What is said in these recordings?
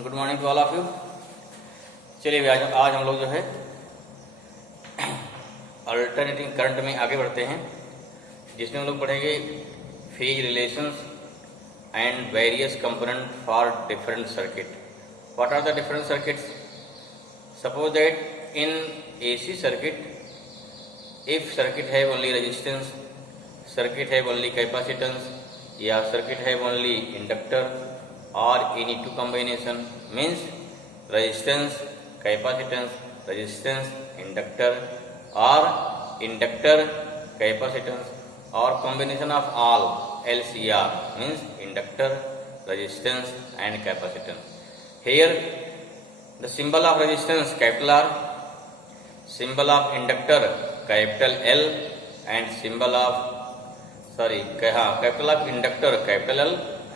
Good morning to all of you. चलिए आज हम लोग जो है अल्टरनेटिंग करंट में आगे बढ़ते हैं, जिसमें हम लोग पढ़ेंगे phase relations and various component for different circuit. What are the different circuits? Suppose that in AC circuit, if circuit have only resistance, circuit have only capacitance, या circuit have only inductor, or any two combination, means resistance, capacitance, resistance, inductor, or inductor, capacitance, or combination of all LCR, means inductor, resistance and capacitance. Here the symbol of resistance capital R, symbol of inductor capital L, and symbol of capital of inductor capital L,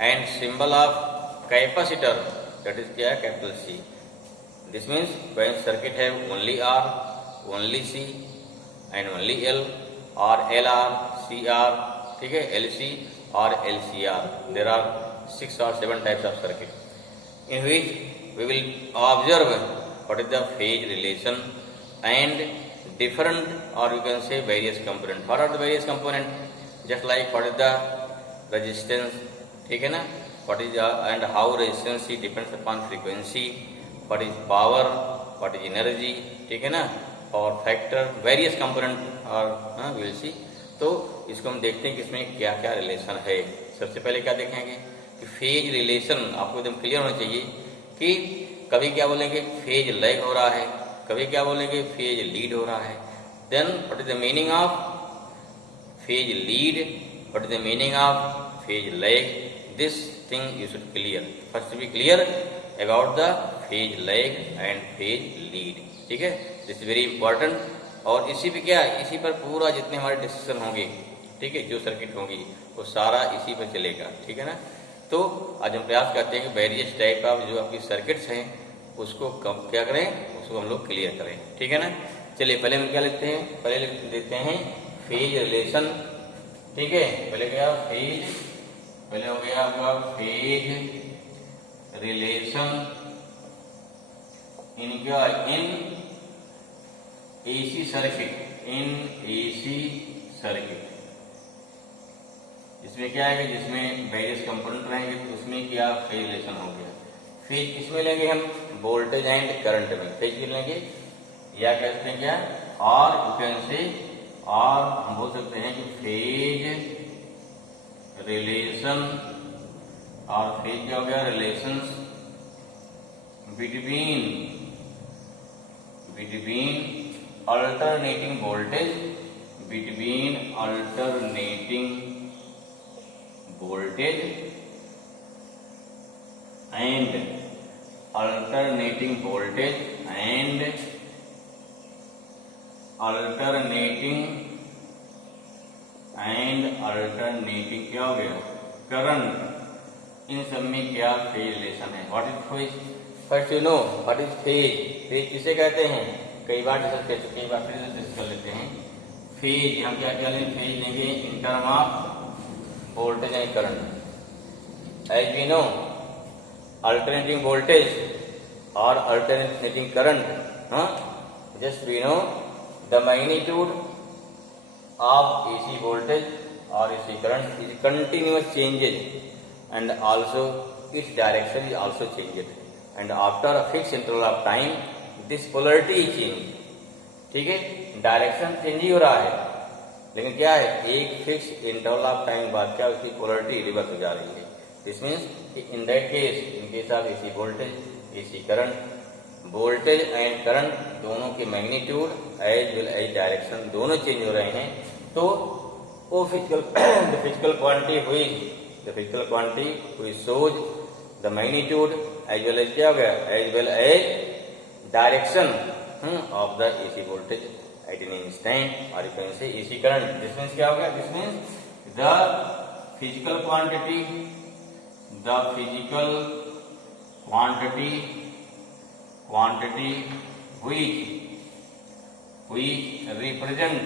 and symbol of capacitor that is क्या है capital C. This means when circuit have only R, only C and only L, or LR, CR, ठीक है, LC or LCR, there are 6 or 7 types of circuit in which we will observe what is the phase relation and different, or you can say various component. What are the various component? Just like what is the resistance, ठीक है ना, what is the and how resistance depends upon frequency, what is power, what is energy, ठीक है ना, power factor, various component और we will see. तो इसको हम देखते हैं कि इसमें क्या क्या रिलेशन है। सबसे पहले क्या देखेंगे कि फेज रिलेशन आपको एकदम क्लियर होना चाहिए कि कभी क्या बोलेंगे फेज लैग हो रहा है, कभी क्या बोलेंगे फेज लीड हो रहा है। Then what is the meaning of phase lead, what is the meaning of phase lag, this thing you should clear. First be clear about the phase lag and phase lead, ठीक है, this is very important. और इसी पे क्या है, इसी पर पूरा जितने हमारे डिस्कशन होंगे, ठीक है, जो सर्किट होंगी वो सारा इसी पर चलेगा, ठीक है ना। तो आज हम प्रयास करते हैं कि वेरियस टाइप ऑफ जो आपकी सर्किट्स हैं उसको क्या करें, उसको हम लोग क्लियर करें, ठीक है ना। चलिए पहले हम क्या लिखते हैं, पहले लिख देते हैं फेज रिलेशन, ठीक है। पहले क्या फेज, पहले हो गया आपका फेज रिलेशन इन क्या, इन AC सर्किट, इन AC सर्किट। इसमें क्या है कि जिसमें वेरियस कंपोनेंट रहेंगे तो उसमें क्या फेज रिलेशन हो गया। फेज किसमें लेंगे हम, वोल्टेज एंड करंट में फेज लेंगे, या कह सकते हैं क्या, और यू कैन से, और हम बोल सकते हैं कि फेज रिलेशन, और फेज क्या हो गया, relations between alternating voltage, between alternating voltage and alternating voltage and alternating क्या हो गया, करंट। इन सब में क्या फेज रिलेशन है। What is phase? First you know what is phase. Phase किसे कहते हैं, कई बार डिस्कस कर चुके हैं, बार फिर डिस्कस कर लेते हैं। फेज हम क्या क्या लेंगे, फेज लेंगे in term of voltage and current. As we know, alternating voltage or alternating current, just we know the magnitude of AC voltage or AC current is continuous changes, and also its direction is also changed, and after a fixed interval of time this polarity is changed, ठीक है, direction change ही हो रहा है, लेकिन क्या है, एक fix interval of time बाद क्या उसकी पोलरिटी रिवर्स हो जा रही है। This means in that case, in case of AC voltage, AC current, voltage and current दोनों की magnitude as well as direction दोनों चेंज हो रहे हैं। तो वो फिजिकल क्वांटिटी हुई shows the magnitude as well as क्या हो गया, as well as direction of the AC voltage at an instant, or you can say AC current. This means क्या हो गया, this means the physical quantity which represent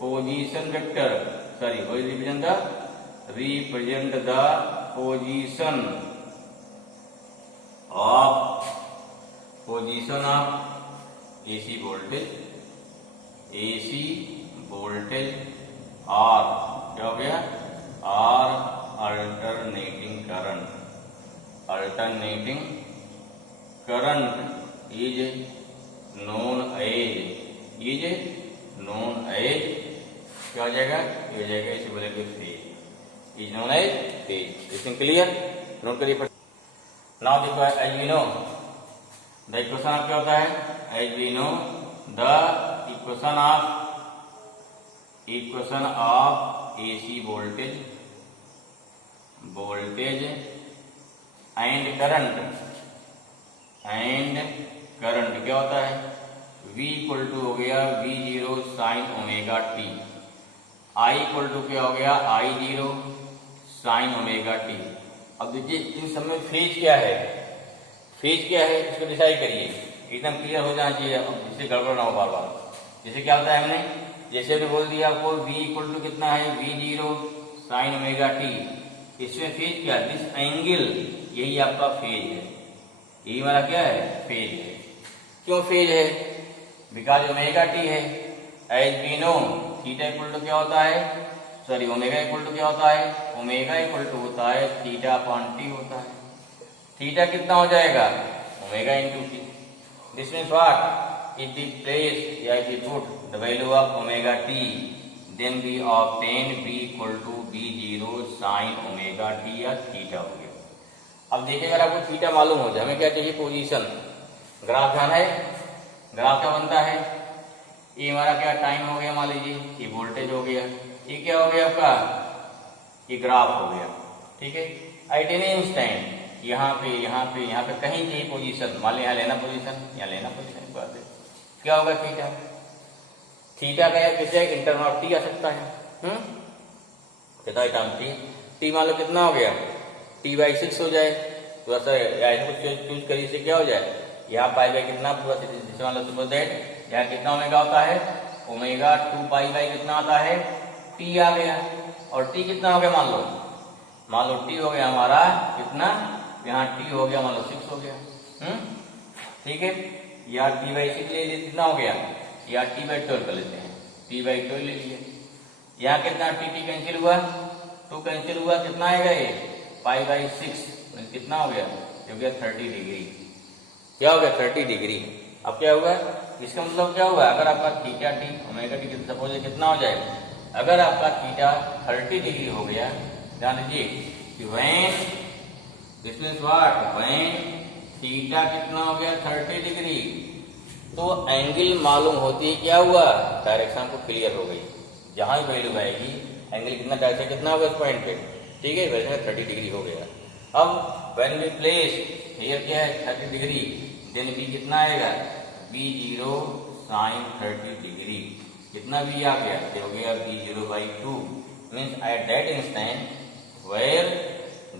position vector, sorry, which represent the position of AC voltage और क्या हो गया, और alternating current is known as क्या हो जाएगा, ये हो जाएगा, इसे बोलेंगे phase, is known as phase. इसमें क्लियर, नोट करिए। नाउ देखो, as we know the equation क्या होता है, as we know the equation of AC voltage and current क्या होता है, V इक्वल टू हो गया V0 sine omega t, I equal to क्या हो गया I0 साइन ओमेगा टी। अब देखिए इन सब में फेज क्या है, इसको डिसाइड करिए, एकदम क्लियर हो जाना चाहिए, जिससे गड़बड़ ना हो बार बार। जैसे क्या होता है, हमने जैसे भी बोल दिया आपको V इक्वल टू कितना है V0 साइन ओमेगा टी, इसमें फेज क्या, दिस एंगल, यही आपका फेज है, यही हमारा क्या है, फेज है। क्यों फेज है, बिकॉज ओमेगा टी है। As we know theta equal to क्या होता है, सॉरी ओमेगा इक्वल टू क्या होता है, ओमेगा इक्वल टू होता है थीटा अपॉन टी होता है। थीटा कितना हो जाएगा, omega into T. This means what, if the place या if you put the value of omega T, then we obtain V equal to V0 sine omega T या theta हो गया। अब देखिए, अगर आपको थीटा मालूम हो जाए, हमें क्या चाहिए, पोजीशन। ग्राफ ध्यान है, ग्राफ क्या बनता है, ये हमारा क्या टाइम हो गया, मान लीजिए ये वोल्टेज हो गया, ये क्या हो गया आपका, ये ग्राफ हो गया, ठीक है। एट एनी इंस्टेंट यहाँ पे कहीं चाहिए पोजीशन, मान लीजिए यहाँ लेना पोजीशन, यहाँ लेना पोजीशन, बात है क्या होगा, थीटा का किसी इंटरवल ऑफ टी आ सकता है, कितना टाइम टी मान लो कितना हो गया, T/6 हो जाए, तो ऐसा ऐसा कुछ चूज करिए, इससे क्या हो जाए, यहाँ पाई बाई कितना पूरा, जैसे मान लो सुपर दैट यहाँ कितना ओमेगा होता है, ओमेगा 2 पाई बाई कितना आता है, टी आ गया, और टी कितना हो गया, मान लो टी हो गया हमारा कितना, यहाँ टी हो गया मान लो 6 हो गया, ठीक है। यहाँ T/6 ले लिए, कितना हो गया, यहाँ T/12 कर लेते हैं, T/12 ले लिए, यहाँ कितना टी कैंसिल हुआ, 2 कैंसिल हुआ, कितना आएगा ये पाई/6, कितना हो गया, हो गया 30 डिग्री, क्या हो गया 30 डिग्री। अब क्या होगा, इसका मतलब क्या हुआ, अगर आपका theta T omega T suppose कितना हो जाए, अगर आपका थीटा 30 डिग्री हो गया, ध्यान दीजिए कि when this means what, when theta कितना हो गया 30 डिग्री, तो एंगल मालूम होती है, क्या हुआ, डायरेक्शन को क्लियर हो गई, जहां भी वैल्यू आएगी एंगल कितना, डायरेक्शन कितना होगा इस पॉइंट पे, ठीक है, वैसे 30 डिग्री हो गया। अब व्हेन वी प्लेस हियर क्या है 30 डिग्री, देन V कितना आएगा, V0 साइन 30 डिग्री, कितना V आ गया, ये हो गया V0/2, means at that instant where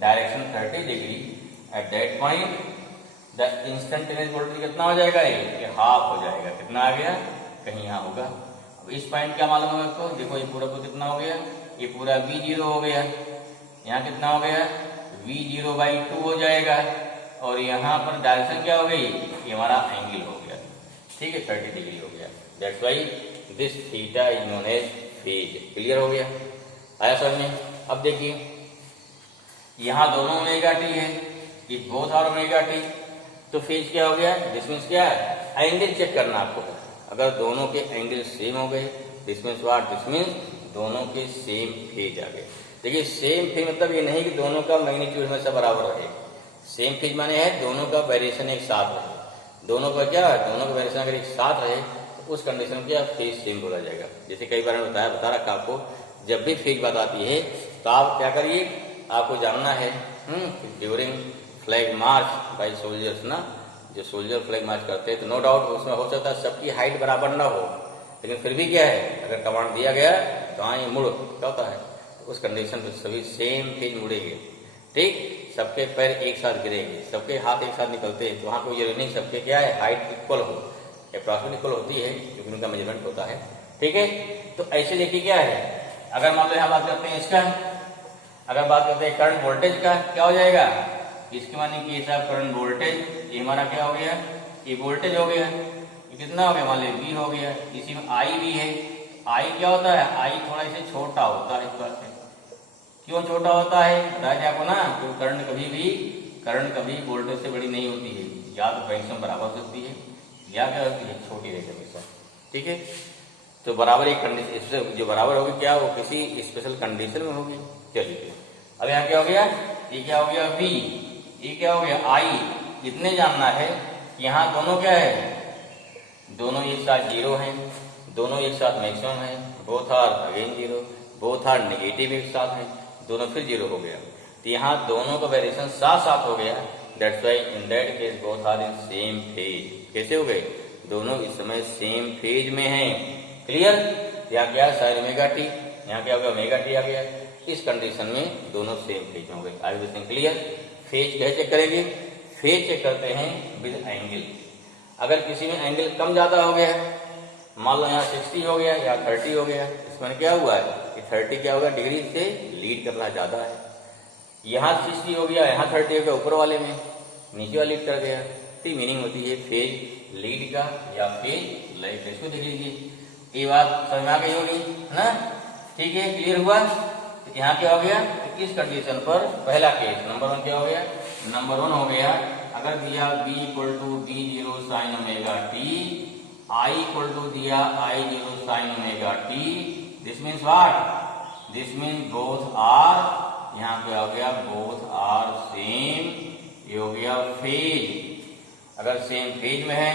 direction 30 degree, at that point the instantaneous voltage कितना हो जाएगा, ये हाफ हो जाएगा, कितना आ गया, कहीं यहाँ होगा। अब इस पॉइंट क्या मालूम है आपको, देखो ये पूरा को कितना हो गया, ये पूरा V0 हो गया, यहाँ कितना हो गया, V0/2 हो जाएगा, और यहाँ पर डायरेक्शन क्या हो गई, ये हमारा एंगल हो गया, ठीक है, 30 डिग्री हो गया। That's why this theta is known as phase. Clear हो गया, आया समझ में। अब देखिए यहाँ दोनों ओमेगा टी है, ये बोथ आर ओमेगा टी, तो फेज क्या हो गया, दिस मीन्स क्या है, एंगल चेक करना आपको, अगर दोनों के एंगल सेम हो गए, this means what, this means दोनों के सेम फेज आ गए। देखिए सेम फेज मतलब ये नहीं कि दोनों का मैग्नीट्यूड हमेशा बराबर रहे, सेम फेज माने है दोनों का वेरिएशन एक साथ रहे, दोनों का क्या, दोनों का वेरिएशन अगर एक साथ रहे तो उस कंडीशन में क्या फेज सेम बोला जाएगा। जैसे कई बार मैंने बता रखा आपको, जब भी फेज बात आती है तो आप क्या करिए, आपको जानना है during flag march by soldiers ना, जो सोल्जर फ्लैग मार्च करते हैं तो नो डाउट उसमें हो सकता है सबकी हाइट बराबर ना हो, लेकिन फिर भी क्या है, अगर कमांड दिया गया तो हाँ ये मुड़ क्या होता है, उस कंडीशन पे सभी सेम फेज मुड़ेंगे, ठीक, सबके पैर एक साथ गिरेंगे, सबके हाथ एक साथ निकलते हैं, तो वहाँ कोई जरूरी नहीं सबके क्या है हाइट इक्वल हो, अप्रॉक्सीमेट इक्वल होती है क्योंकि उनका मेजरमेंट होता है, ठीक है। तो ऐसे देखिए क्या है, अगर मान लो यहाँ बात करते हैं इसका, अगर बात करते हैं करंट वोल्टेज का, क्या हो जाएगा, इसके माने कि हिसाब करंट वोल्टेज, ये हमारा क्या हो गया, ये वोल्टेज हो गया, ये कितना हो गया, मान लीजिए V हो गया, इसी में I भी है। I क्या होता है, I थोड़ा इसे छोटा होता है इस बात से। क्यों छोटा होता है, बताया आपको ना, क्योंकि करंट कभी वोल्टेज से बड़ी नहीं होती है, या तो मैक्सिमम बराबर हो सकती है या क्या होती है, छोटी रहती है हमेशा। ठीक है, तो बराबर एक कंडीशन, इससे जो बराबर होगी क्या, वो किसी स्पेशल कंडीशन में होगी। चलिए अब यहाँ क्या हो गया, ये क्या हो गया V, ये क्या हो गया I। इतने जानना है कि यहाँ दोनों क्या है, दोनों एक साथ जीरो हैं, दोनों एक साथ मैक्सिमम है, both are again zero, both are negative एक साथ हैं, दोनों फिर जीरो हो गया। तो यहाँ दोनों का वेरिएशन साथ साथ हो गया, that's why in that case both are in same phase. कैसे हो गए, दोनों इस समय सेम फेज में हैं। क्लियर, यहाँ क्या साइन ओमेगा टी, यहाँ क्या हो गया ओमेगा टी आ गया। इस कंडीशन में दोनों सेम फेज में हो गए। Are you clear. फेज कैसे चेक करेंगे, फेज चेक करते हैं विद एंगल। अगर किसी में एंगल कम ज्यादा हो गया, मान लो यहाँ 60 हो गया या 30 हो गया, इसमें क्या हुआ है कि 30 क्या होगा, डिग्री से लीड कर रहा ज्यादा है। यहाँ 60 हो गया, यहाँ 30 हो गया, ऊपर वाले में नीचे वाला लीड कर गया। तो मीनिंग होती है फेज लीड का या फेज लाइट। इसको देख लीजिए, ये बात समझ में आ गई होगी ना। ठीक है, क्लियर हुआ। तो यहाँ क्या हो गया, इस कंडीशन पर पहला केस नंबर 1 क्या हो गया, नंबर 1 हो गया, अगर दिया B equal to B0 sine omega t, I equal to दिया I0 sine omega t, this means what, this mean both are, यहाँ पे हो गया बोथ आर सेम, ये हो गया फेज। अगर सेम फेज में है,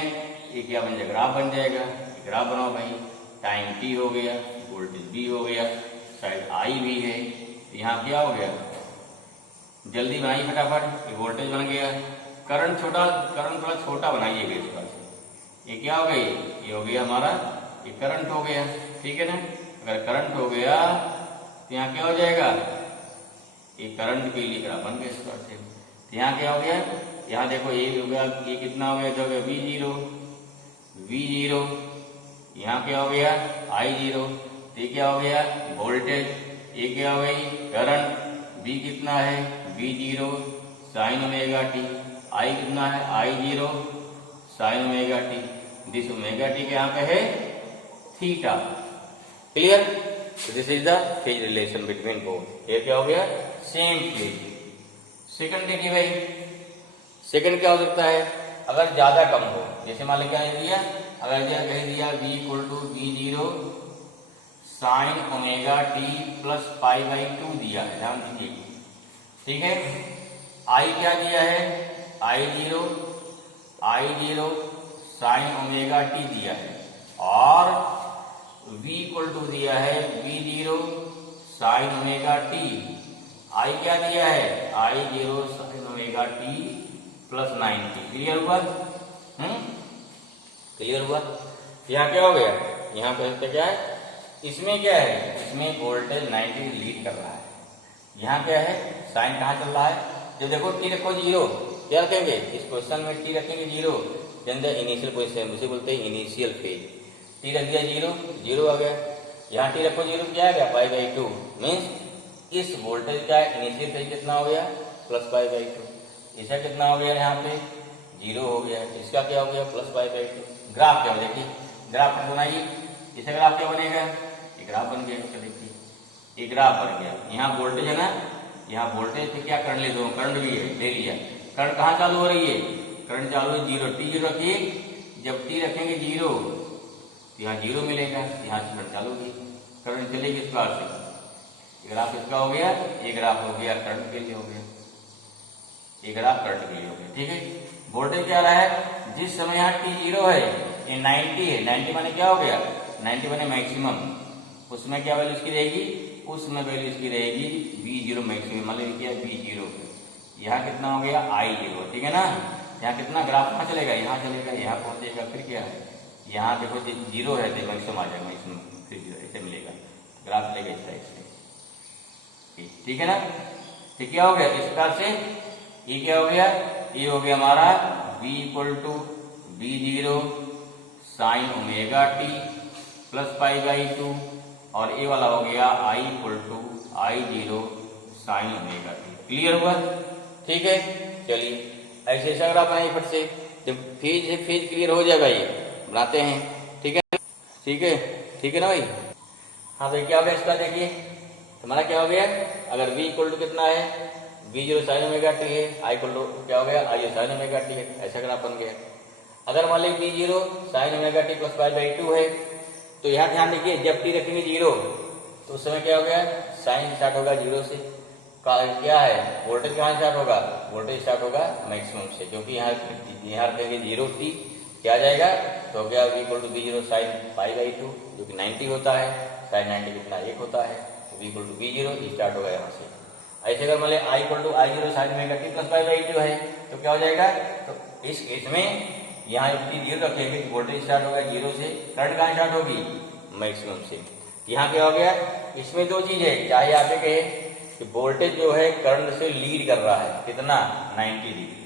ये क्या बन जाएगा, ग्राफ बन जाएगा। ग्राफ बनाओ भाई, टाइम t हो गया, वोल्टेज b हो गया, साइड I भी है, यहाँ क्या हो गया, जल्दी बनाइए फटाफट, ये वोल्टेज बन गया। करंट थोड़ा छोटा बनाइएगा इस बार से। ये क्या हो गई, ये हो गया हमारा, ये करंट हो गया। ठीक है ना, अगर करंट हो गया तो यहाँ क्या हो जाएगा, ये करंट के लिए ग्राफ बन गया इस बार से। तो यहाँ क्या हो गया, यहाँ देखो ये हो गया, ये कितना हो गया, जो V0, यहाँ क्या हो गया I0, ये क्या हो गया वोल्टेज, ये क्या हो गई करंट, V कितना है V0 sine omega t, I कितना है I0 sine omega t, this omega T के यहाँ पे है theta. Clear, this is the phase relation between both. ये क्या हो गया, सेम फेज। सेकंड देखिए भाई, सेकंड क्या हो सकता है, अगर ज्यादा कम हो, जैसे मान लो क्या दिया, अगर कह दिया V equal to V0 sine omega t plus pi by 2 दिया है, ध्यान दीजिए। ठीक है, I क्या दिया है I0 साइन ओमेगा टी दिया है, और V इक्वल टू दिया है V0 sine omega t, I क्या दिया है I0 sine omega t plus 90। Clear हुआ, क्लियर हुआ। यहाँ क्या हो गया, यहाँ पे क्या है, इसमें क्या है, इसमें वोल्टेज 90 लीड कर रहा है। यहाँ क्या है, साइन कहाँ चल रहा है, जब देखो टी रखो 0, क्या रखेंगे इस क्वेश्चन में, टी रखेंगे 0, इनिशियल पोजिशन, उसे बोलते हैं इनिशियल फेज। टी रख दिया 0 आ गया, यहाँ टी रखो 0, क्या आ गया पाई बाई 2, मीन्स इस वोल्टेज का इनिशियल फेज कितना हो गया प्लस पाई बाई 2, इसका कितना हो गया यहाँ पे 0 हो गया, इसका क्या हो गया प्लस पाई बाई 2। ग्राफ क्या देखिए, ग्राफ बनाइए, इसका ग्राफ क्या बनेगा, ये ग्राफ बन गया, देखिए ये ग्राफ बन गया। यहाँ वोल्टेज है ना, यहाँ वोल्टेज पे क्या करंट ले दो, करंट भी है, ले लिया। करंट कहाँ चालू हो रही है, करंट चालू है 0, T0 रखिए, जब T रखेंगे 0 तो यहाँ 0 मिलेगा, यहाँ से करंट चालू होगी, करंट चलेगी इस बार से। ग्राफ इसका हो गया, ये ग्राफ हो गया करंट के लिए हो गया, ये ग्राफ करंट के लिए हो गया। ठीक है, वोल्टेज क्या रहा है, जिस समय यहाँ T0 है, ये 90 है, 90 माने क्या हो गया, 90 माने मैक्सिमम, उसमें क्या वैल्यू इसकी रहेगी, उसमें वैल्यू इसकी रहेगी V0 मैक्सिमम, मतलब क्या V0, यहाँ कितना हो गया I0। ठीक है ना, यहाँ कितना ग्राफ कहाँ चलेगा, यहाँ चलेगा, यहाँ पहुंचेगा, फिर क्या है, यहाँ देखो 0 है तो मैक्सिमम आ जाएगा, इसमें फिर ऐसे मिलेगा, ग्राफ चलेगा इस साइड से। ठीक है ना, तो क्या हो गया इस प्रकार से, ये क्या हो गया, ये हो गया हमारा V equal to V0 sine omega t plus pi by 2, और ये वाला हो गया I equal to I0 sine omega t. Clear हुआ? ठीक है, चलिए ऐसे ऐसा अगर आप बनाइए फट से, जब फेज है फेज क्लियर हो जाएगा, ये बनाते हैं। ठीक है, ठीक है, ठीक है ना भाई? हाँ भाई, क्या हो गया इसका देखिए, हमारा क्या हो गया, अगर v इक्वल टू कितना है, v0 साइन ओमेगा टी है, i इक्वल टू क्या हो गया, i साइन ओमेगा टी है, ऐसा ग्राफ बन गया। अगर मान लीजिए v0 sine omega t plus pi by 2 है, तो यहाँ ध्यान देखिए, जब t रखेंगे 0 तो उस समय क्या हो गया, साइन स्टार्ट होगा 0 से, क्या है वोल्टेज कहाँ स्टार्ट होगा, वोल्टेज स्टार्ट होगा मैक्सिमम से, क्योंकि यहाँ रखेंगे 0 t, क्या आ जाएगा, तो हो गया v equal to v0 sine pi by 2 जो कि 90 होता है, साइन 90 कितना 1 होता है, तो v equal to v0 start होगा यहाँ से। ऐसे अगर मान लिया i equal to I0 sine omega t plus pi by 2 है, तो क्या हो जाएगा, तो इस केस में यहाँ t 0 रखेंगे तो वोल्टेज स्टार्ट होगा 0 से, करंट कहाँ स्टार्ट होगी, मैक्सिमम से। यहाँ क्या हो गया, इसमें दो चीज है, चाहे आप ये कहे कि वोल्टेज जो है करंट से लीड कर रहा है, कितना 90 डिग्री,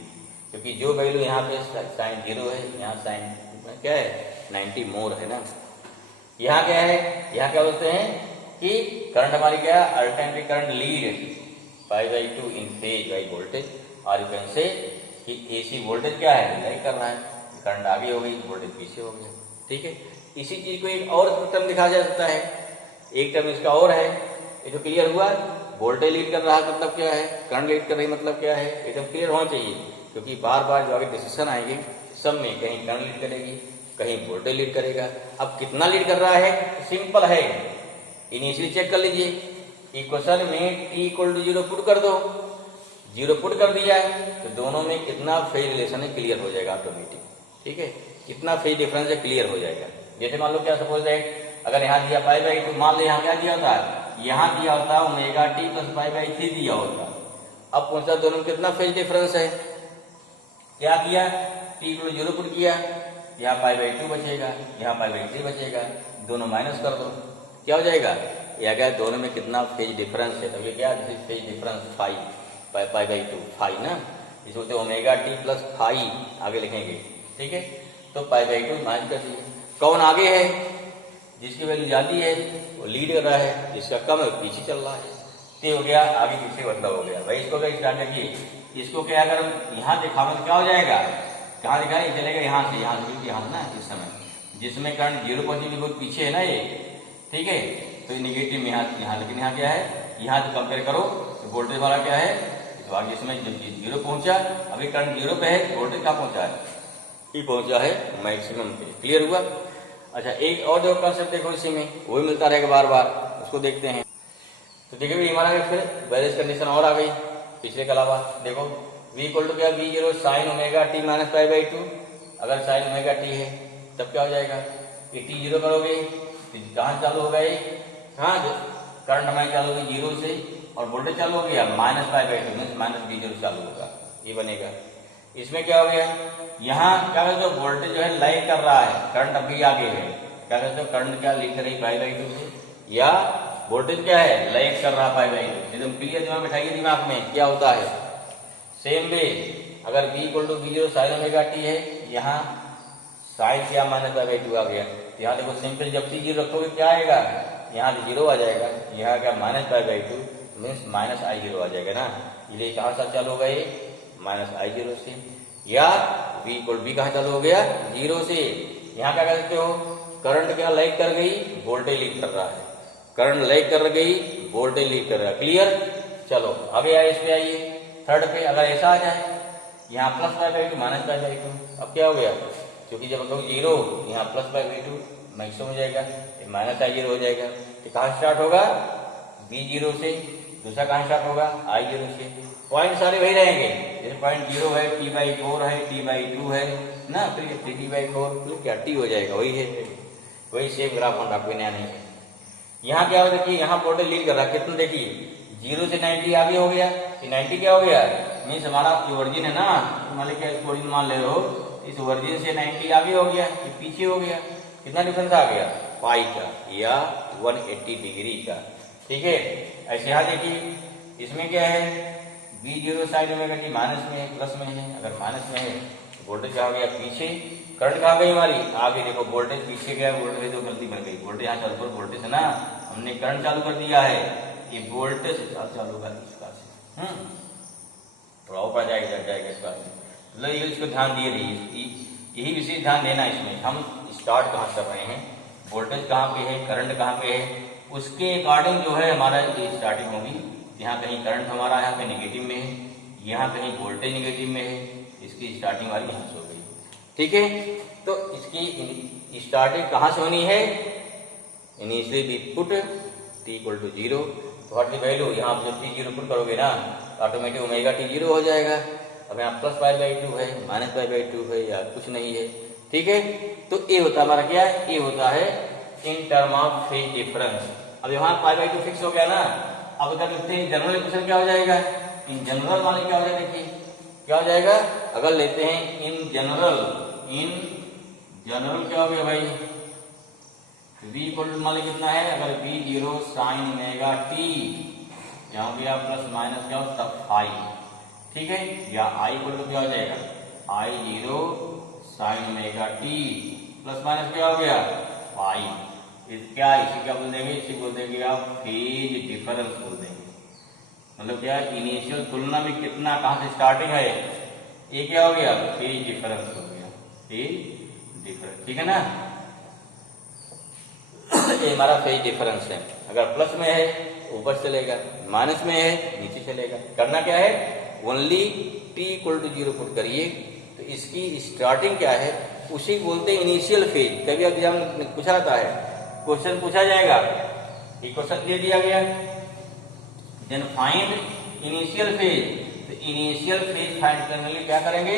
क्योंकि जो वैल्यू यहाँ पे साइन 0 है, यहाँ साइन क्या है 90 मोर है ना। यहाँ क्या है, यहाँ क्या बोलते हैं कि करंट हमारी क्या है, alternative current lead pi by 2 in phase by voltage, और यू कैन से कि एसी वोल्टेज क्या है लाइक कर रहा है, करंट आगे हो गई, वोल्टेज पीछे हो गया। ठीक है, इसी चीज को एक और टर्म दिखा जा सकता है, एक टर्म इसका और है, ये तो क्लियर हुआ, वोल्टेज लीड कर रहा है मतलब क्या है, करंट लीड कर रही मतलब क्या है, एकदम क्लियर होना चाहिए, क्योंकि बार बार जो आगे डिसीजन आएंगे सब में कहीं करंट लीड करेगी, कहीं वोल्टेज लीड करेगा। अब कितना लीड कर रहा है, सिंपल है, इनिशियली चेक कर लीजिए, इक्वेशन में t इक्वल टू 0 पुट कर दो, 0 पुट कर दिया तो दोनों में कितना फेज रिलेशन है क्लियर हो जाएगा ऑटोमेटिक। ठीक है, कितना फेज डिफरेंस है क्लियर हो जाएगा। जैसे मान लो क्या सपोज है, अगर यहाँ दिया पाई बाई 2, मान लो यहाँ क्या दिया होता है, यहाँ दिया होता omega t plus pi by 3 दिया होता। अब पूछता दोनों में कितना फेज डिफरेंस है, क्या किया, t इक्वल टू 0 पुट किया, यहाँ पाई बाई 2 बचेगा, यहाँ पाई बाई 3 बचेगा, दोनों माइनस कर दो, क्या हो जाएगा, या क्या दोनों में कितना फेज डिफरेंस है, तो ये क्या phase difference phi pi by 2 phi ना, इसको तो ओमेगा टी प्लस फाई आगे लिखेंगे। ठीक है, तो पाई बाई 2 माइनस कर दीजिए, कौन आगे है, जिसकी वैल्यू ज्यादा है वो लीड कर रहा है, जिसका कम है पीछे चल रहा है, तो हो गया आगे पीछे मतलब हो गया भाई। इसको क्या स्टार्ट रखिए, इसको क्या अगर यहाँ दिखाओ तो क्या हो जाएगा, कहाँ दिखा नहीं चलेगा, यहाँ से यहाँ ना, इस समय जिसमें करंट 0 पहुंचे बहुत पीछे है ना ये। ठीक है, तो ये निगेटिव में यहाँ, लेकिन यहाँ क्या है, यहाँ तो कंपेयर करो तो वोल्टेज वाला क्या है, तो आगे इसमें जब 0 पहुंचा, अभी करंट 0 पे है, वोल्टेज कहाँ पहुंचा है, ये पहुंचा है मैक्सिमम पे। क्लियर हुआ? अच्छा, एक और जो कॉन्सेप्ट देखो इसी में, वो भी मिलता रहेगा बार बार, उसको देखते हैं। तो देखिए हमारा फिर बैलेंस कंडीशन और आ गई पिछले के अलावा। देखो v इक्वल टू क्या, v0 sine omega T minus pi by 2, अगर साइन ओमेगा टी है तब क्या हो जाएगा, ये t 0 करोगे तो कहाँ चालू होगा, ये हाँ करंट हमारी चालू होगी 0 से, और वोल्टेज चालू हो गया minus pi by 2 mean minus v0 चालू होगा, ये बनेगा। इसमें क्या हो गया, यहाँ क्या कहते हो, वोल्टेज जो है लाइक कर रहा है, करंट अभी आगे है, क्या कहते हो, करंट क्या लीड कर रही पाई बाई 2 से, या वोल्टेज क्या है लाइक कर रहा पाई बाई 2। एकदम क्लियर दिमाग बैठाइए, दिमाग में क्या होता है। सेम वे अगर v equal to v0 sine omega t है, यहाँ साइन क्या माइनस पाई बाई 2 आ गया, तो यहाँ देखो सिंपल जब t 0 रखोगे क्या आएगा, यहाँ 0 आ जाएगा, यहाँ क्या minus pi by 2 means minus I0 आ जाएगा ना, ये कहाँ से चालू होगा, ये माइनस I0 से, या v इक्वल v कहाँ चालू हो गया 0 से। यहाँ क्या कहते हो, करंट क्या लाइक कर गई, वोल्टेज लीड कर रहा है, करंट लाइक कर गई, वोल्टेज लीड कर रहा है। क्लियर? चलो अभी आए इस पे आइए थर्ड पे, अगर ऐसा आ जाए यहाँ plus pi by 2 minus pi by 2, अब क्या हो गया, क्योंकि जब कहो 0 यहाँ प्लस पाई बाई 2 मैक्सिमम हो जाएगा, माइनस I0 हो जाएगा, तो कहाँ स्टार्ट होगा, v0 से, दूसरा कहाँ स्टार्ट होगा I0 से। पॉइंट सारे वही रहेंगे, जैसे पॉइंट 0 है, t बाई 4 है, t बाई 2 है ना, फिर 3t बाई 4, फिर क्या t हो जाएगा, वही है, वही सेम ग्राफ होगा, कोई नया नहीं है। यहाँ क्या हो, देखिए यहाँ वोल्टेज लीड कर रहा है, कितना देखिए 0 से 90 आगे हो गया, ये 90 क्या हो गया, मीन्स हमारा ओरिजिन है ना, मान लो क्या इसको ओरिजिन मान ले रहे हो, इस ओरिजिन से 90 आगे हो गया, ये पीछे हो गया, कितना डिफरेंस आ गया, पाई का या 180 डिग्री का। ठीक है, ऐसे यहाँ देखिए इसमें क्या है, v0 sine omega T minus में है, प्लस में है, अगर माइनस में है वोल्टेज क्या हो गया पीछे, करंट कहाँ गई हमारी आगे, देखो वोल्टेज पीछे गया, वोल्टेज तो गलती बन गई, वोल्टेज यहाँ चालू कर, वोल्टेज है ना, हमने करंट चालू कर दिया है, ये वोल्टेज चालू होगा इसका से, थोड़ा ऊपर जाएगा इसका से, मतलब ये इसको ध्यान दिए रहिए, यही विशेष ध्यान देना इसमें। हम स्टार्ट कहाँ कर रहे हैं, वोल्टेज कहाँ पे है, करंट कहाँ पे है, उसके अकॉर्डिंग जो है हमारा ये स्टार्टिंग होगी। यहाँ कहीं करंट हमारा यहाँ पे नेगेटिव में है, यहाँ कहीं वोल्टेज नेगेटिव में है, इसकी स्टार्टिंग वाली यहाँ से हो गई। ठीक है, तो इसकी स्टार्टिंग कहाँ से होनी है, initially we put t equal to 0, तो व्हाट द वैल्यू, यहाँ आप जब t 0 पुट करोगे ना ऑटोमेटिक ओमेगा t 0 हो जाएगा। अब यहाँ प्लस पाई बाई 2 है, माइनस पाई बाई 2 है, या कुछ नहीं है। ठीक है, तो ये होता है हमारा क्या है, ये होता है in term of phase difference. अब यहाँ पाई बाई 2 फिक्स हो गया ना, अब अगर देखते हैं जनरल इक्वेशन क्या हो जाएगा, इन जनरल वाले क्या हो जाएगा, देखिए क्या हो जाएगा, अगर लेते हैं इन जनरल क्या हो गया भाई, v इक्वल टू मान लीजिए कितना है, अगर v 0 साइन ओमेगा t, यहाँ भी आप प्लस माइनस क्या हो तब फाई। ठीक है, या i इक्वल टू क्या हो जाएगा, i 0 sine omega t plus minus क्या हो गया फाई। इसी क्या बोल देंगे, इसी बोल देंगे आप फेज डिफरेंस बोल देंगे। मतलब क्या, इनिशियल तुलना में कितना कहां से स्टार्टिंग है, ये क्या हो गया, फेज डिफरेंस हो गया, फेज डिफरेंस। ठीक है ना, ये हमारा फेज डिफरेंस है। अगर प्लस में है ऊपर चलेगा, माइनस में है नीचे चलेगा। करना क्या है, only t equal to 0 put करिए, तो इसकी स्टार्टिंग क्या है उसी बोलते हैं इनिशियल फेज। कभी एग्जाम में पूछा जाता है, क्वेश्चन पूछा जाएगा, इक्वेशन दे दिया गया, देन फाइंड इनिशियल फेज। तो इनिशियल फेज फाइंड करने के लिए क्या करेंगे,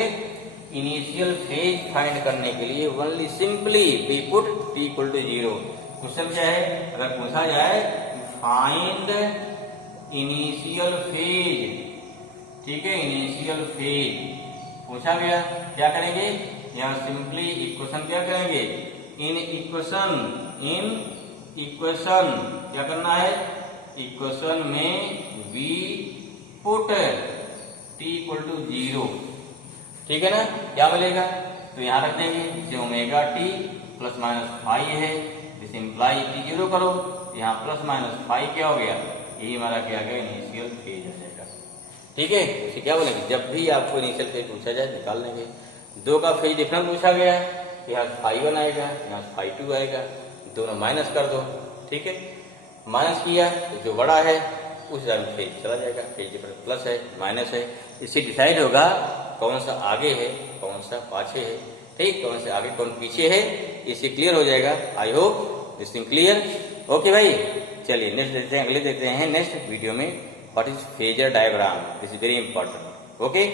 इनिशियल फेज फाइंड करने के लिए only simply we put t equal to 0। Question क्या है, अगर पूछा जाए फाइंड इनिशियल फेज, ठीक है, इनिशियल फेज पूछा गया, क्या करेंगे, यहाँ सिंपली इक्वेशन क्या करेंगे, इन इक्वेशन क्या करना है, इक्वेशन में v put t equal to 0। ठीक है ना, क्या मिलेगा, तो यहाँ रख देंगे, जैसे omega t plus minus phi है, जिसे इम्प्लाई t 0 करो, यहाँ प्लस माइनस फाई क्या हो गया, यही हमारा क्या गया इनिशियल फेज हो जाएगा। ठीक है, इसे क्या बोलेंगे, जब भी आपको इनिशियल फेज पूछा जाए निकाल लेंगे। 2 का फेज डिफरेंस पूछा गया है, यहाँ फाई 1 आएगा, यहाँ फाई 2 आएगा, दोनों माइनस कर दो। ठीक है, माइनस किया तो जो बड़ा है उस टाइम फेज चला जाएगा, फेज डिफरेंस प्लस है माइनस है, इससे डिसाइड होगा कौन सा आगे है कौन सा पाछे है। ठीक, कौन से आगे कौन पीछे है, इससे क्लियर हो जाएगा। I hope this thing clear. Okay भाई, चलिए नेक्स्ट देखते हैं, अगले देखते हैं नेक्स्ट वीडियो में what is phasor diagram, this is very important. Okay.